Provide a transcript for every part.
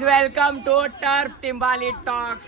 Guys, welcome to Turf Timbali Talks.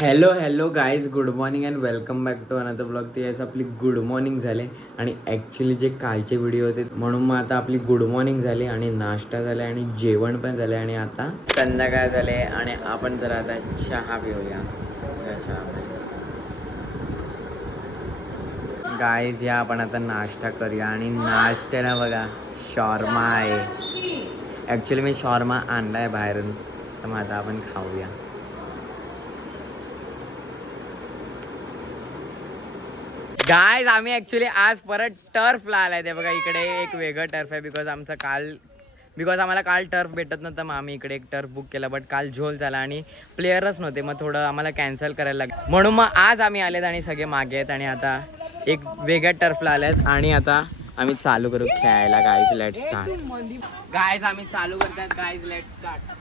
Hello guys, good morning and welcome back to another blog. ती यायचं आपली good morning झाले आणि actually जे कालचे व्हिडिओ होते म्हणून मग आता आपली गुड मॉर्निंग झाली आणि नाश्ता झाला आणि जेवण पण झाले आणि आता संध्याकाळ झाले आणि आपण जरा आता चहा पिऊया. चहा गाईज, या आपण आता नाश्ता करूया आणि नाश्त्याला बघा शॉर्मा आहे. ॲक्च्युली मी शॉर्मा आणला आहे बाहेरून, तर मग आता आपण खाऊया. गाईज, आम्ही ॲक्च्युली आज परत टर्फला आलाय. ते बघा इकडे एक वेगळं टर्फ आहे बिकॉज आम्हाला काल टर्फ भेटत नव्हतं. मग आम्ही इकडे एक टर्फ बुक केला, बट काल झोल झाला आणि प्लेयरच नव्हते. मग थोडं आम्हाला कॅन्सल करायला लागलं, म्हणून मग आज आम्ही आलेत आणि सगळे मागे आहेत आणि आता एक वेगळ्या टर्फला आलेत आणि आता आम्ही चालू करू खेळायला. Guys let's start. गाईज आम्ही चालू करतात. Guys let's start.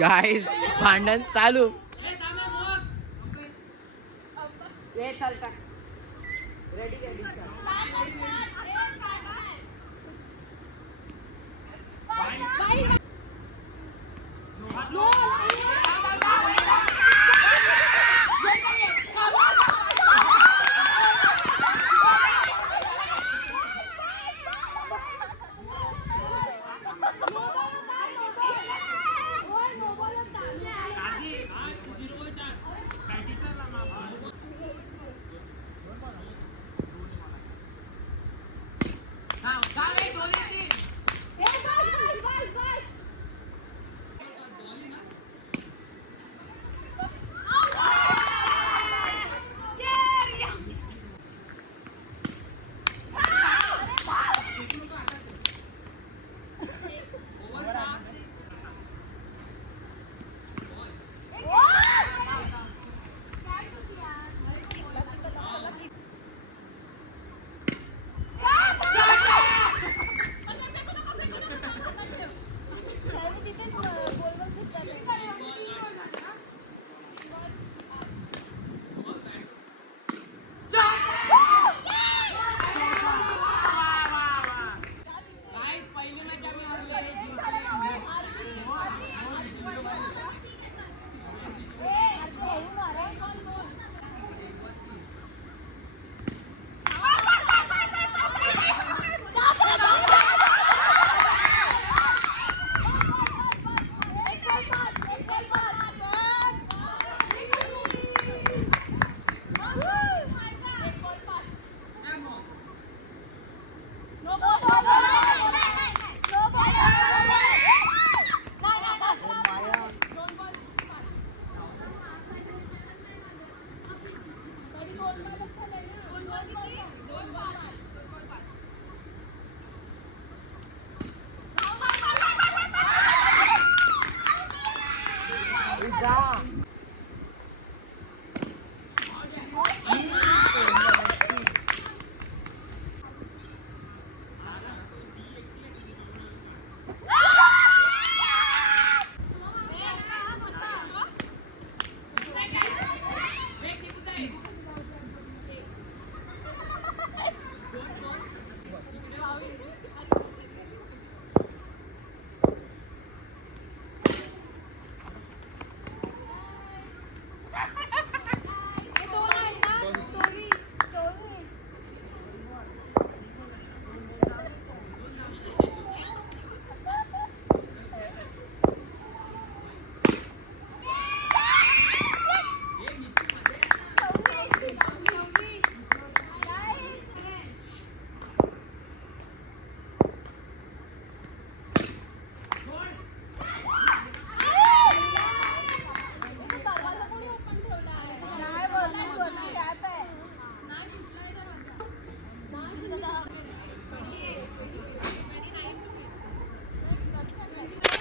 गाईज भांडण चालू.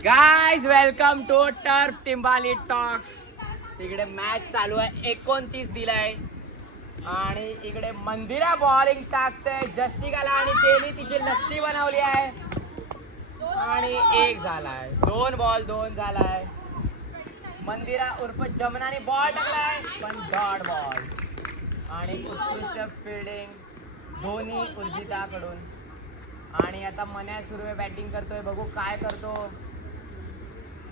गाईज वेलकम टू टर्फ टिंबाली टॉक्स. इकडे मॅच चालू आहे, 29 दिलाय आणि इकडे मंदिरा बॉलिंग टाकते जस्टिकाला आणि त्यांनी तिची लस्सी बनवली आहे आणि 1 झालाय. 2 बॉल 2 झालाय. मंदिरा उर्फ जमनाने बॉल टाकलाय पण डॉट बॉल आणि उत्कृष्ट फिल्डिंग दोन्ही उर्जिताकडून. आणि आता मन्या सुरू आहे, बॅटिंग करतोय, बघू काय करतो.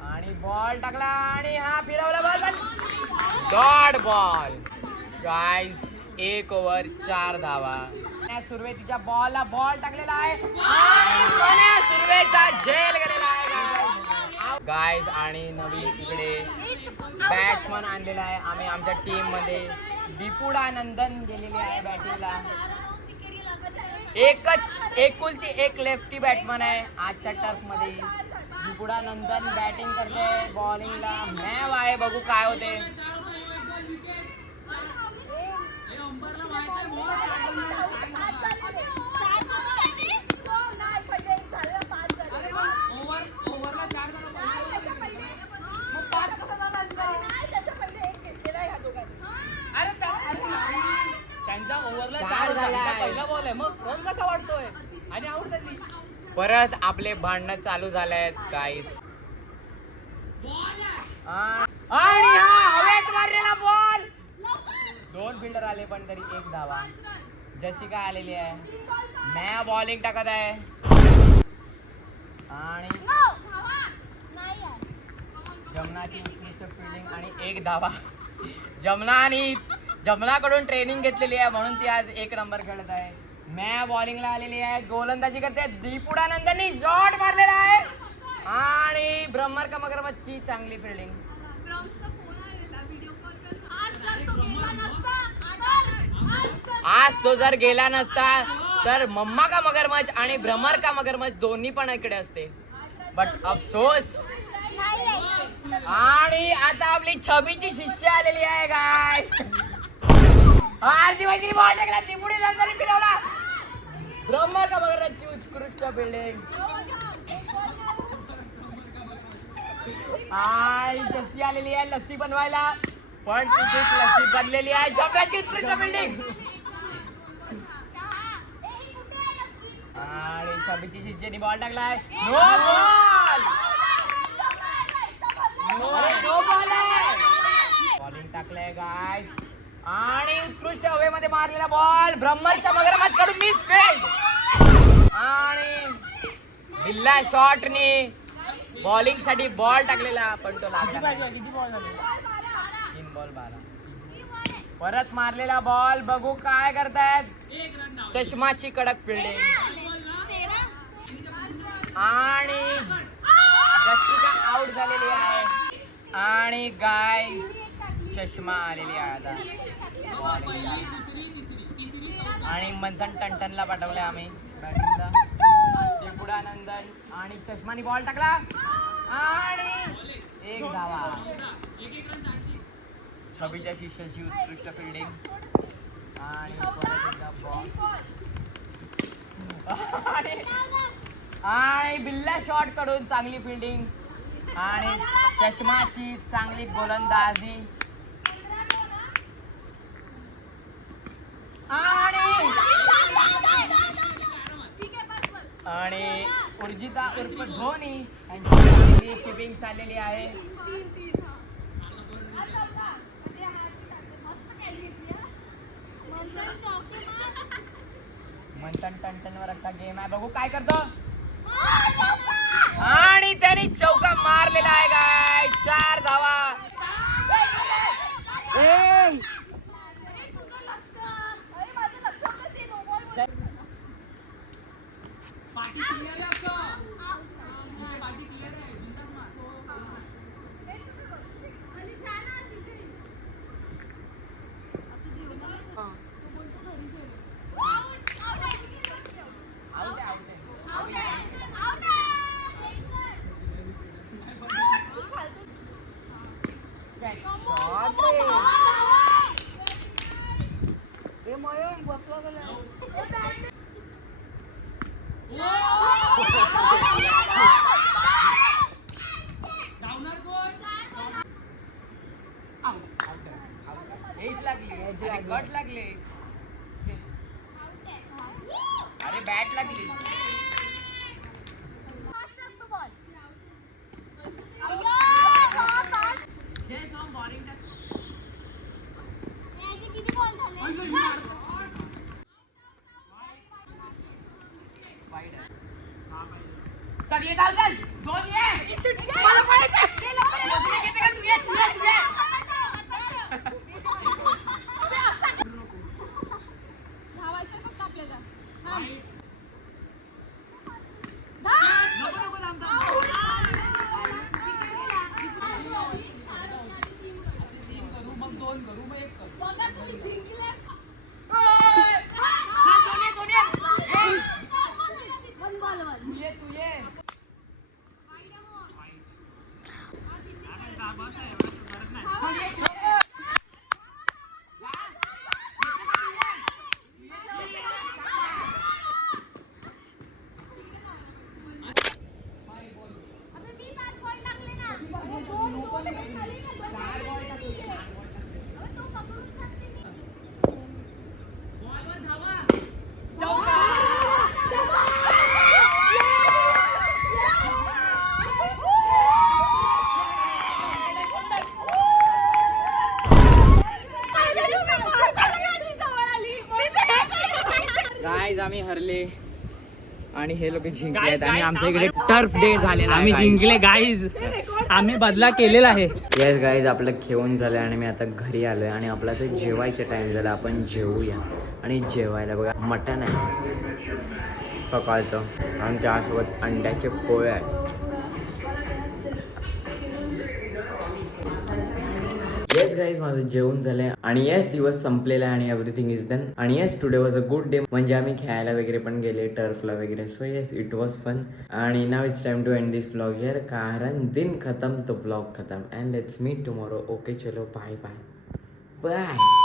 आणि बॉल टाकला आणि हा फिरवला बॉल पण डॉट बॉल. गाईस 1 ओव्हर 4 धावा. सुर्वे तिच्या बॉलला बॉल टाकलेला आहे आणि सुर्वेचा झेल गेलेला आहे गाईस. आणि नवीन इकडे बॅट्समन आणलेला आहे आम्ही आमच्या टीम मध्ये. दीपुडा नंदन गेलेली आहे बॅटिंगला. एकुलती एक लेफ्टी बॅट्समन आहे आजच्या टर्फ मध्ये. दीपुडा नंदन बॅटिंग करते, बॉलिंगला मॅव आहे, बघू काय होते. त्यांचा ओव्हरला 4 झाला, पहिला बॉल आहे, मग रन कसा वाढतोय आणि आउट झाली. परत आपले भांडण चालू झाले आहेत गाईस. आणि हा हवेत मारलेला बॉल. 2 फिल्डर आले पण तरी 1 धावा. जसिका आलेली आहे, मॅ बॉलिंग टाकत आहे आणि जमनाची उत्कृष्ट फिल्डिंग आणि 1 धावा. जमनाकडून ट्रेनिंग घेतलेली आहे म्हणून ती आज 1 नंबर खेळत आहे. मॅ बॉलिंगला आलेली आहे, गोलंदाजी करते. दीपुडा नंदननी शॉट मारलेला आहे आणि ब्रह्मर का मगरमच्छची चांगली फिल्डिंग. आज तो जर गेला नसता तर मम्मा का मगरमच्छ आणि भ्रमर का मगरमच्छ दोन्ही पण इकडे असते, बट अफसोस. आणि आता आपली छबीची शिष्य आलेली आहे गाइस. आदिवासी बॉल टाकला, दीपुडी नंदननी फिरवला. ब्रह्मर का मगरमच्छची उत्कृष्ट फिल्डिंग. जस्सी आलेली आहे लस्सी बनवायला, पण तिथेच लस्सी बनलेली आहे. जमनाची उत्कृष्ट फिल्डिंग आणि छबीची शिष्यनी बॉल टाकलाय. नो बॉल, नो बॉल आहे. बॉलिंग टाकलंय गाइस आणि उत्कृष्ट हवेमध्ये मारलेला बॉल ब्रह्मरच्या मगरमच्छ कडून मिस फील्ड. आणि बिल्ला शॉटने बॉलिंग साठी बॉल टाकलेला पण तो लागला नाही. 3 बॉल 12. परत मारलेला बॉल, बघू काय करतायत. चष्माची कडक फिल्डिंग आणि जस्टिका आउट झालेली आहे. आणि गाइस चष्मा आलेली आहे आता. आणि मंथन टनटनला पाठवले आम्ही बॅटिंगला. दीपुडा नंदन आणि चष्मानी बॉल टाकला आणि 1 धावा. छबीच्या शिष्याची उत्कृष्ट फिल्डिंग आणि परत एकदा ball. आणि बिल्ला शॉट कडून चांगली फिल्डिंग आणि चष्माची चांगली गोलंदाजी आणि उर्जिता उर्फ धोनी यांची चांगली किपिंग चाललेली आहे. मंथन टंटनवर अख्खा गेम आहे. बघू काय करतो. आणि त्यांनी चौका मारलेला आहे काय. 4 धावा. कट लागले. अरे बॅट लागली. चल ये डाल चल. 2 ये. मला पळायचं. येते का तू? ये. गाईज आम्ही हरले आणि हे लोक जिंकलेत आणि आमच्या इकडे टर्फ डे झालेला. आम्ही जिंकले गाईज. आम्ही बदला केलेला आहे. येस गाईज आपलं खेळून झालं आणि मी आता घरी आलोय आणि आपला आता जेवायचा टाइम झाला. आपण जेवूया. आणि जेवायला बघा मटण आहे सकाळचं आणि त्यासोबत अंड्याचे पोळे आहे. येस गाईज माझं जेवण झालंय आणि येस दिवस संपलेला आहे आणि एव्हरीथिंग इज डन. आणि yes today was a good day. म्हणजे आम्ही खेळायला वगैरे पण गेले टर्फला वगैरे. So yes it was fun. आणि नाव it's time to end this vlog here. कारण दिन खत्म तो व्लॉग खत्म. And let's meet tomorrow. Okay चलो बाय बाय बाय.